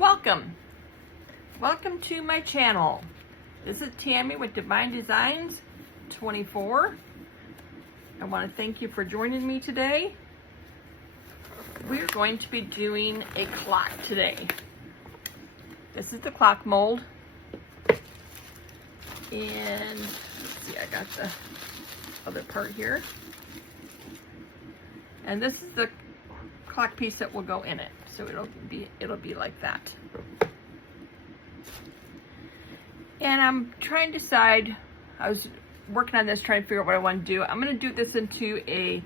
Welcome to my channel. This is Tammy with Divine Designs 24. I want to thank you for joining me today. We're going to be doing a clock today. This is the clock mold, and let's see, I got the other part here, and this is the clock piece that will go in it. So it'll be like that. And I'm trying to decide, I was working on this, trying to figure out what I want to do. I'm going to do this into a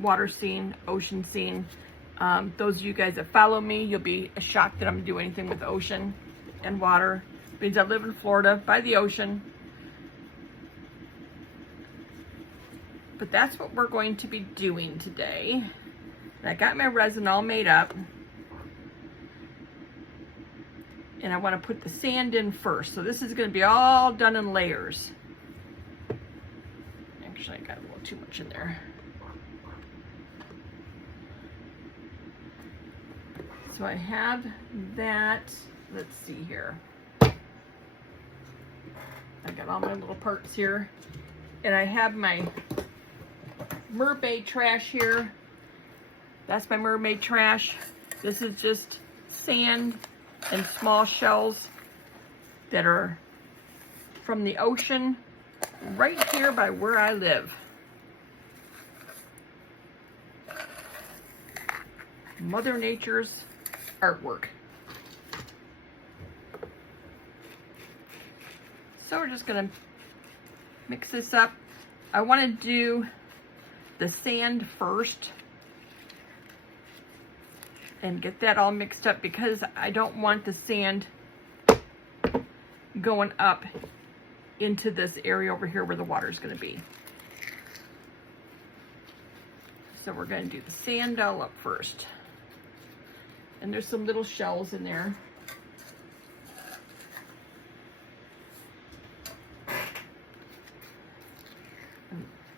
water scene, ocean scene. Those of you guys that follow me, you'll be shocked that I'm going to do anything with the ocean and water. Because I live in Florida by the ocean. But that's what we're going to be doing today. And I got my resin all made up. And I want to put the sand in first. So this is going to be all done in layers. Actually, I got a little too much in there. So I have that. Let's see here. I got all my little parts here. And I have my mermaid trash here. That's my mermaid trash. This is just sand and small shells that are from the ocean right here by where I live. Mother Nature's artwork. So we're just gonna mix this up. I want to do the sand first and get that all mixed up because I don't want the sand going up into this area over here where the water is going to be. So we're going to do the sand all up first. And there's some little shells in there.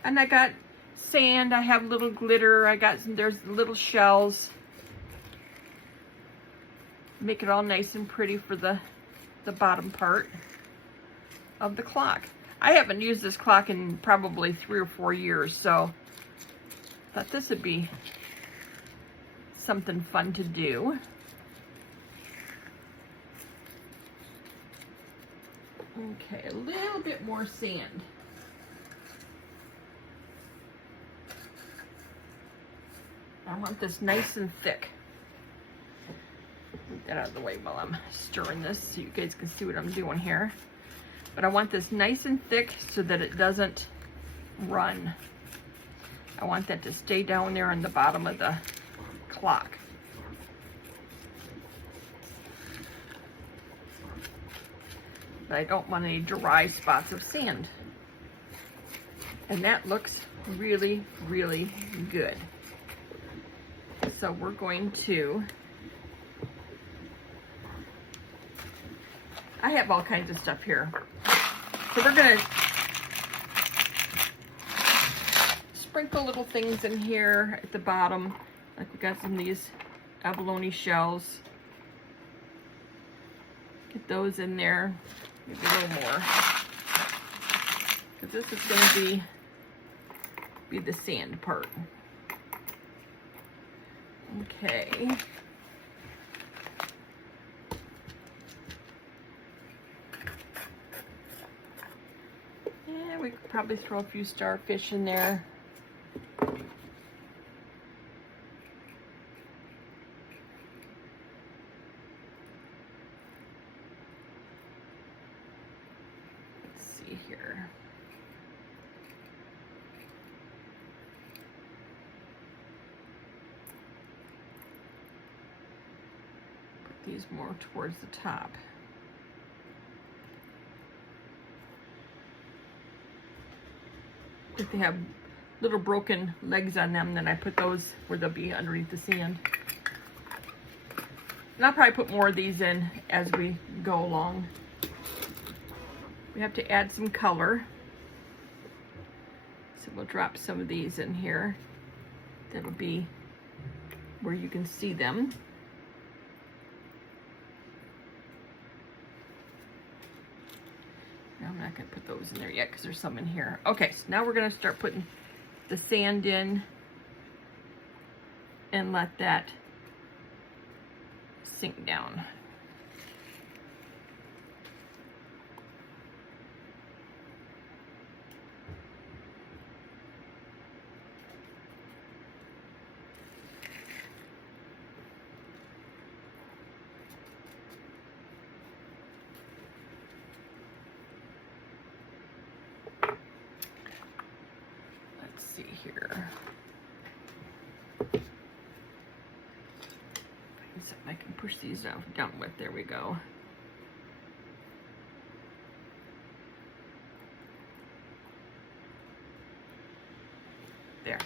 And I got sand, I have little glitter, there's little shells. Make it all nice and pretty for the bottom part of the clock. I haven't used this clock in probably 3 or 4 years, so I thought this would be something fun to do. Okay, a little bit more sand. I want this nice and thick. Get that out of the way while I'm stirring this so you guys can see what I'm doing here. But I want this nice and thick so that it doesn't run. I want that to stay down there on the bottom of the clock. But I don't want any dry spots of sand. And that looks really, really good. So we're going to, I have all kinds of stuff here. So we're going to sprinkle little things in here at the bottom. Like we got some of these abalone shells. Get those in there. Maybe a little more. Because this is going to be the sand part. Okay. Yeah, we could probably throw a few starfish in there. Let's see here. These more towards the top. If they have little broken legs on them, then I put those where they'll be underneath the sand. And I'll probably put more of these in as we go along. We have to add some color. So we'll drop some of these in here. That'll be where you can see them. Now I'm not going to put those in there yet because there's some in here. Okay, so now we're going to start putting the sand in and let that sink down. Let's see here. Something I can push these down with. There we go. There.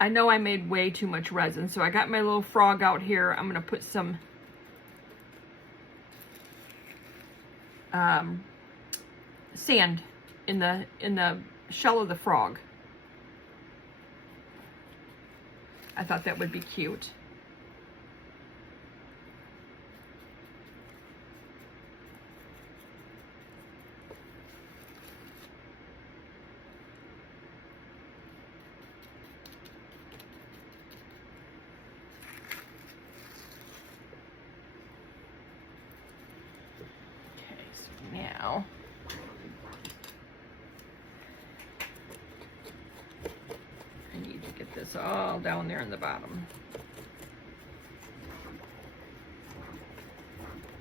I know I made way too much resin, so I got my little frog out here. I'm going to put some sand in the shell of the frog. I thought that would be cute. Okay, so now I need to get this all down there in the bottom.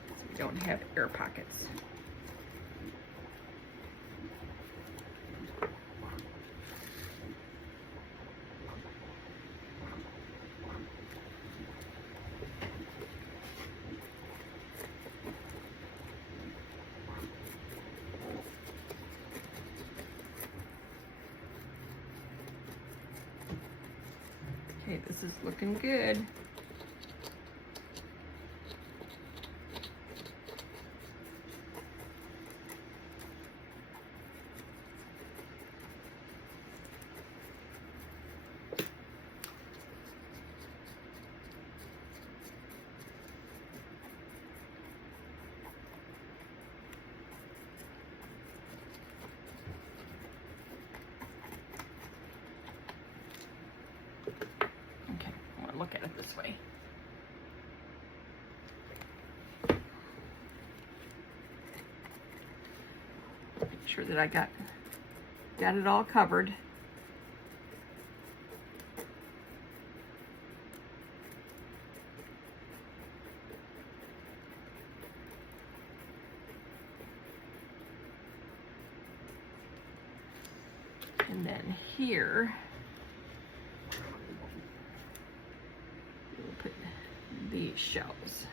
So we don't have air pockets. Okay, this is looking good. Look at it this way. Make sure that I got it all covered. And then here these shells.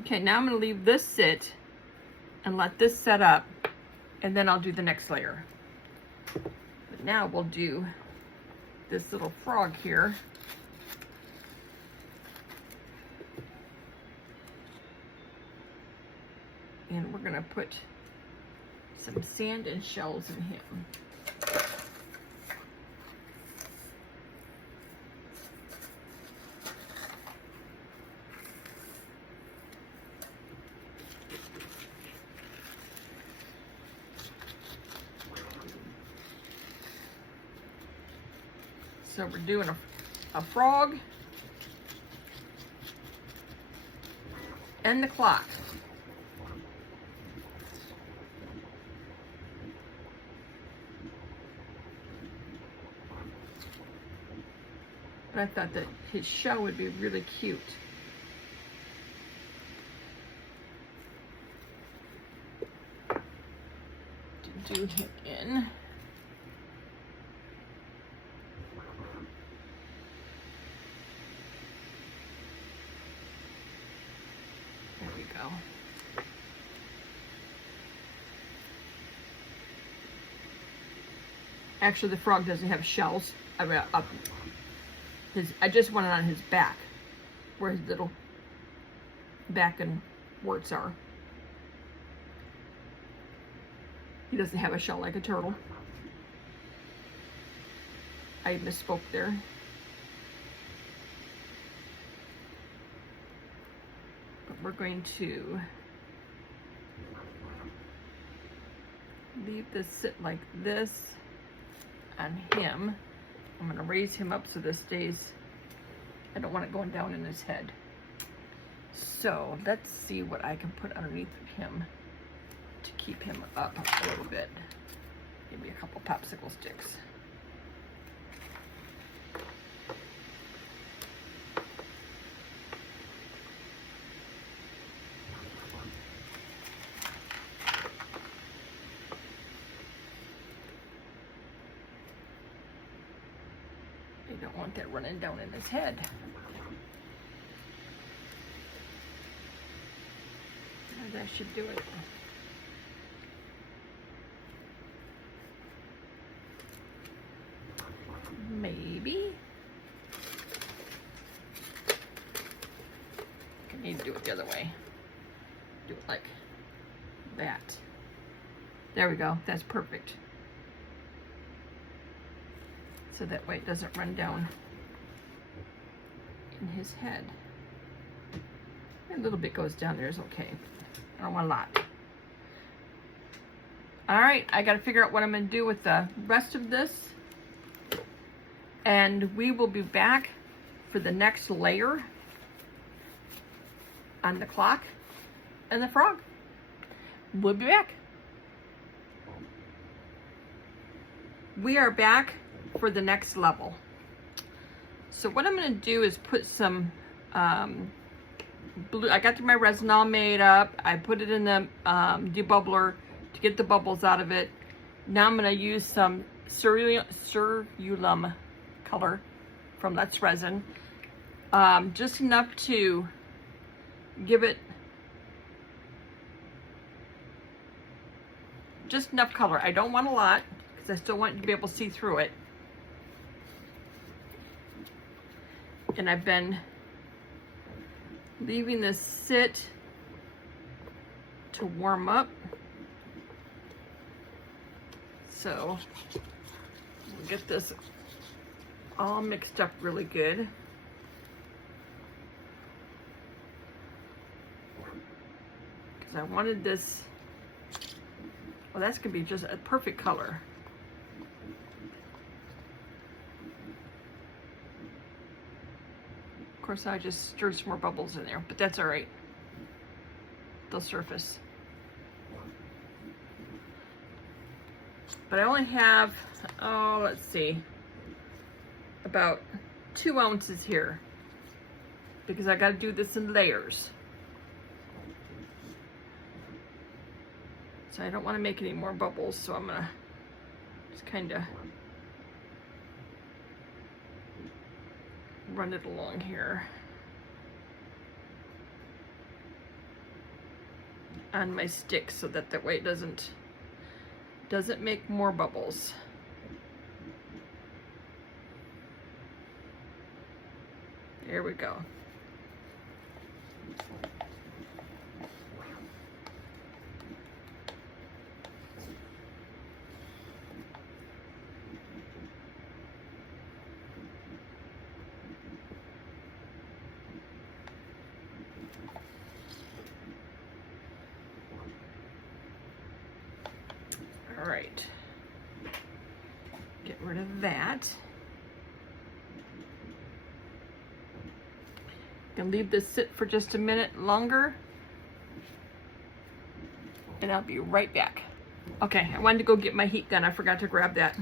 Okay, now I'm going to leave this sit and let this set up, and then I'll do the next layer. But now we'll do this little frog here. And we're going to put some sand and shells in him. So we're doing a frog and the clock. But I thought that his shell would be really cute. To do him in. There we go. Actually, the frog doesn't have shells. I mean, I just want it on his back, where his little back and warts are. He doesn't have a shell like a turtle. I misspoke there. But we're going to leave this sit like this on him. I'm going to raise him up so this stays, I don't want it going down in his head. So let's see what I can put underneath of him to keep him up a little bit. Maybe a couple popsicle sticks. I don't want that running down in his head. That should do it. Maybe. I need to do it the other way. Do it like that. There we go. That's perfect. So that way it doesn't run down in his head. A little bit goes down there is okay. I don't want a lot. All right, I got to figure out what I'm going to do with the rest of this. And we will be back for the next layer on the clock and the frog. We'll be back. We are back for the next level. So what I'm going to do is put some blue. I got my resin all made up. I put it in the debubbler to get the bubbles out of it. Now I'm going to use some ceruleum color from Let's Resin. Just enough to give it just enough color. I don't want a lot because I still want you to be able to see through it. And I've been leaving this sit to warm up. So we'll get this all mixed up really good. Because I wanted this, well, that's gonna be just a perfect color. Of course, I just stirred some more bubbles in there, but that's all right. They'll surface. But I only have, oh, let's see, about 2 ounces here because I got to do this in layers. So I don't want to make any more bubbles, so I'm gonna just kind of run it along here on my stick so that way it doesn't make more bubbles. There we go. All right, get rid of that. gonna leave this sit for just a minute longer, and I'll be right back. Okay, I wanted to go get my heat gun. I forgot to grab that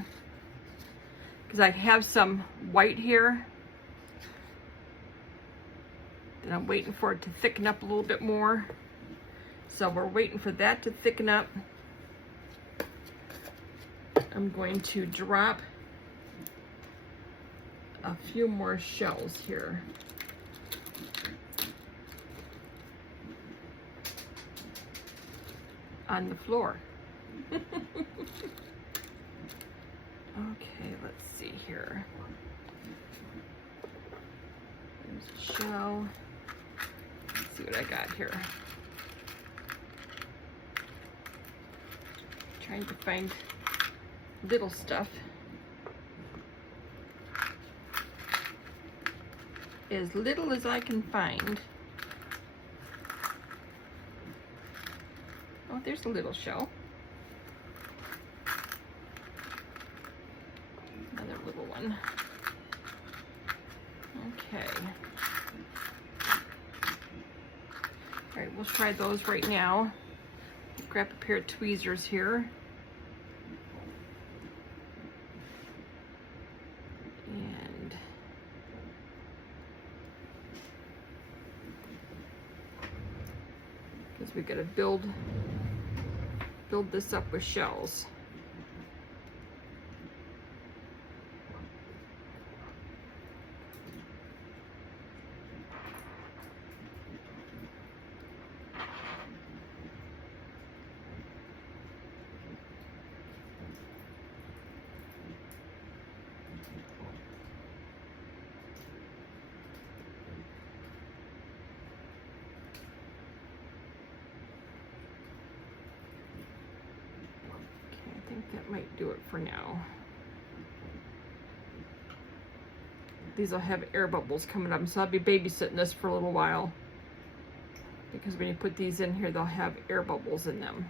because I have some white here and I'm waiting for it to thicken up a little bit more. So we're waiting for that to thicken up. I'm going to drop a few more shells here. On the floor. Okay, let's see here. There's a shell. Let's see what I got here. Trying to find little stuff. As little as I can find. Oh, there's a little shell. Another little one. Okay. All right, we'll try those right now. Grab a pair of tweezers here. And because we gotta build this up with shells. I think that might do it for now. These will have air bubbles coming up, so I'll be babysitting this for a little while. Because when you put these in here, they'll have air bubbles in them.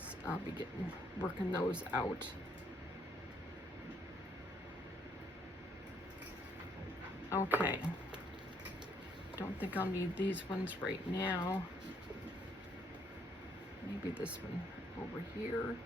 So I'll be working those out. Okay. Don't think I'll need these ones right now. Maybe this one over here.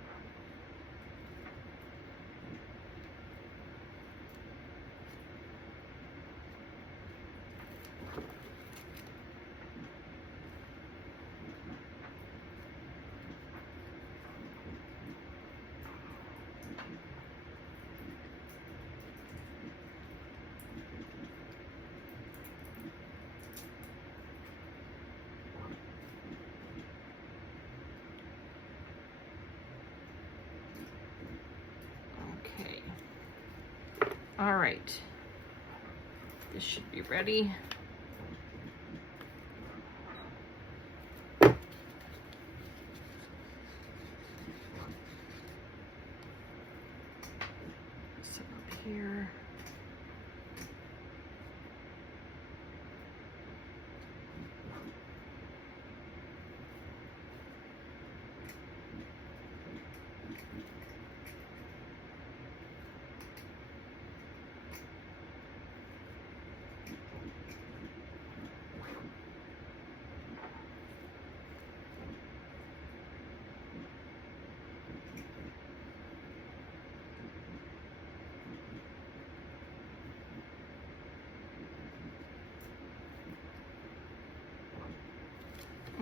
All right, this should be ready. So up here.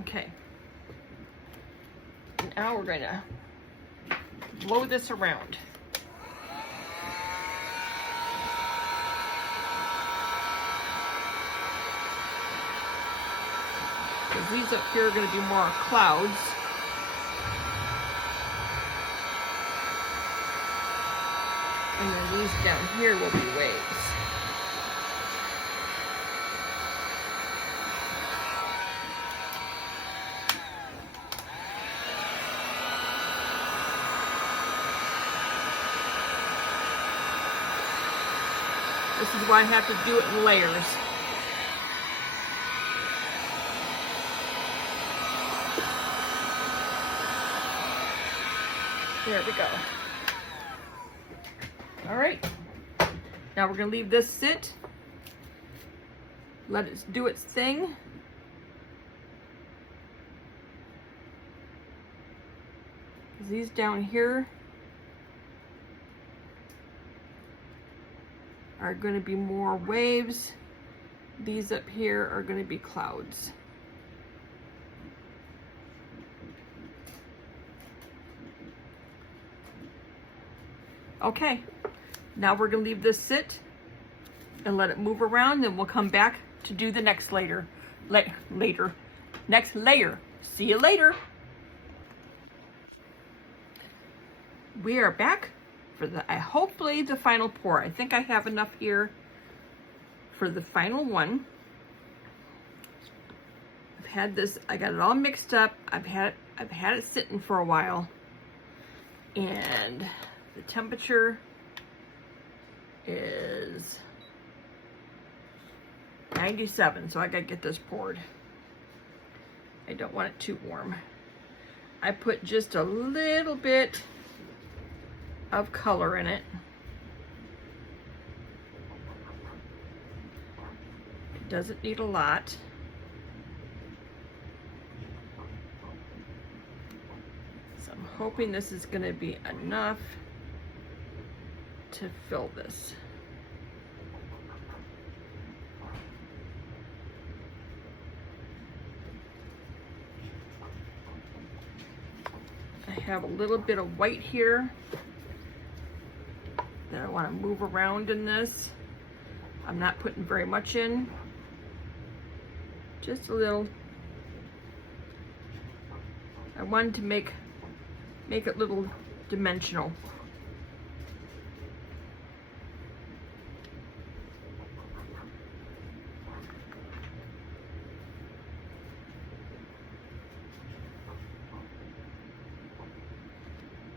Okay, now we're gonna blow this around. Because these up here are gonna be more clouds. And then these down here will be waves. This is why I have to do it in layers. There we go. All right, now we're gonna leave this sit. Let it do its thing. These down here are going to be more waves. These up here are going to be clouds. Okay, now we're going to leave this sit and let it move around, and we'll come back to do the next next layer. See you later. We are back for hopefully the final pour. I think I have enough here for the final one. I've had this, I got it all mixed up. I've had it sitting for a while, and the temperature is 97, so I gotta get this poured. I don't want it too warm. I put just a little bit of color in it. It doesn't need a lot. So I'm hoping this is going to be enough to fill this. I have a little bit of white here that I want to move around in this. I'm not putting very much in, just a little. I wanted to make it a little dimensional.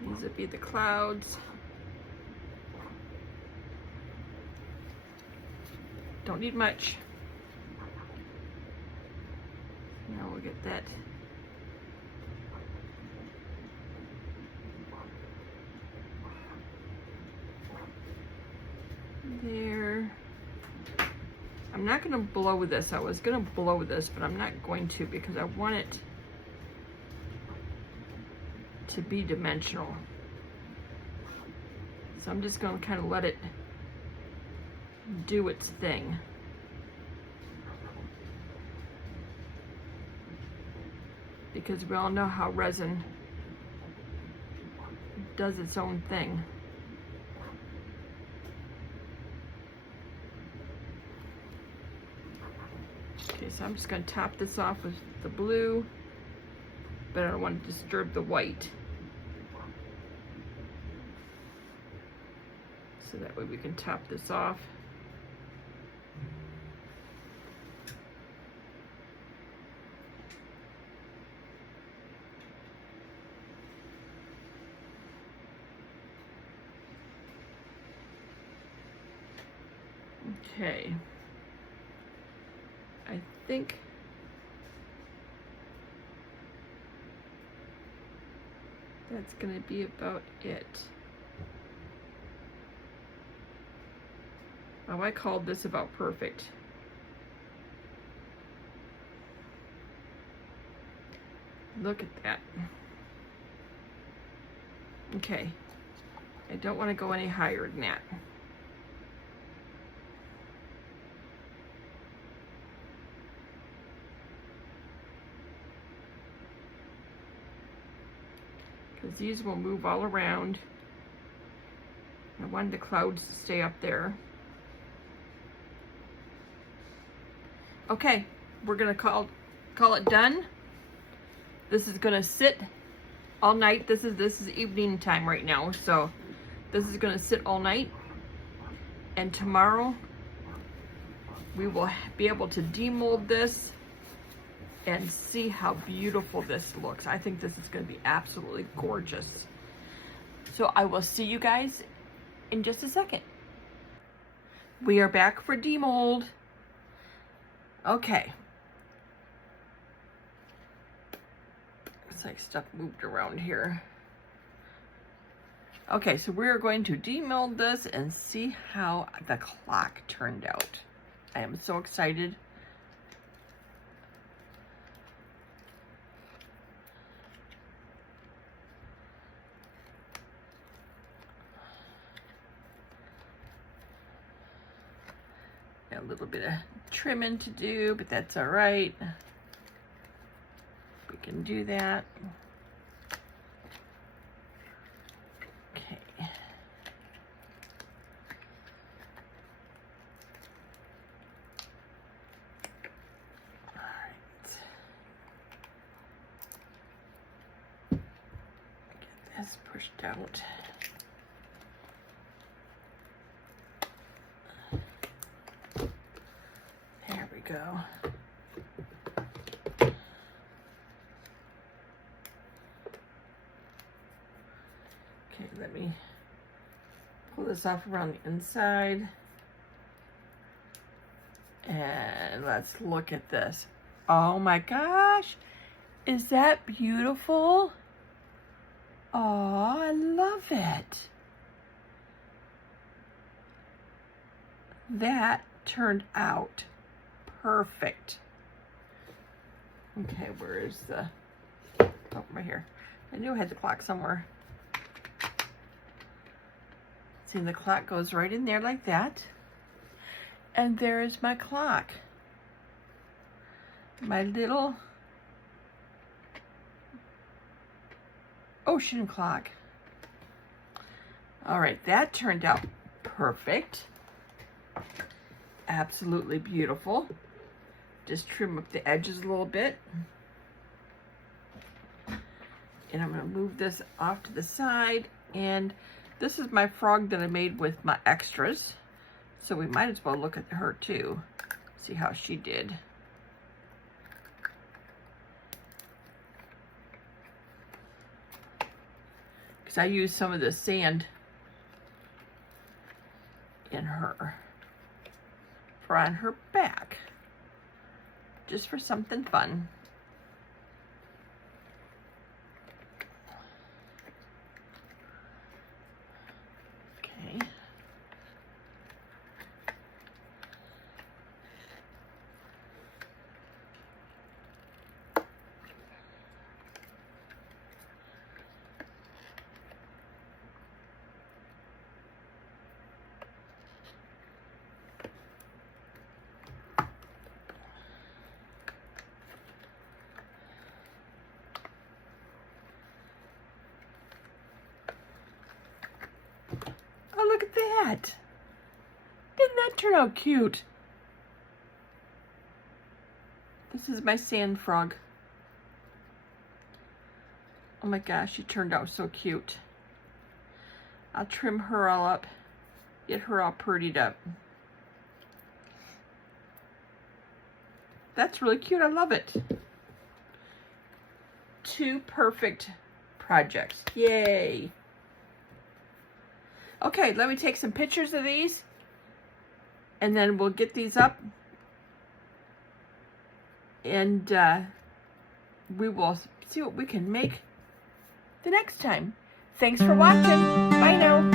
These would be the clouds. Don't need much. Now we'll get that. There. I'm not going to blow this. I was going to blow this, but I'm not going to because I want it to be dimensional. So I'm just going to kind of let it do its thing. Because we all know how resin does its own thing. Okay, so I'm just going to top this off with the blue, but I don't want to disturb the white. So that way we can top this off. Okay, I think that's going to be about it. Oh, I called this about perfect. Look at that. Okay, I don't want to go any higher than that. Because these will move all around. I wanted the clouds to stay up there. Okay, we're gonna call it done. This is gonna sit all night. This is evening time right now, so this is gonna sit all night. And tomorrow we will be able to demold this and see how beautiful this looks. I think this is going to be absolutely gorgeous. So I will see you guys in just a second. We are back for demold. Okay. Looks like stuff moved around here. Okay, so we're going to demold this and see how the clock turned out. I am so excited. Got a little bit of trimming to do, but that's all right. We can do that. Okay. All right. Get this pushed out. There we go. Okay, let me pull this off around the inside. And let's look at this. Oh my gosh, is that beautiful? Oh, I love it. That turned out perfect. Okay, where is the, oh, right here. I knew I had the clock somewhere. See, the clock goes right in there like that. And there is my clock. My little ocean clock. All right, that turned out perfect. Absolutely beautiful. Just trim up the edges a little bit. And I'm gonna move this off to the side. And this is my frog that I made with my extras. So we might as well look at her too. See how she did. Because I used some of the sand in her for on her back. Just for something fun. Okay. Oh, look at that. Didn't that turn out cute? This is my sand frog. Oh my gosh, she turned out so cute. I'll trim her all up, get her all prettied up. That's really cute, I love it. 2 perfect projects, yay. Okay, let me take some pictures of these and then we'll get these up and we will see what we can make the next time. Thanks for watching. Bye now.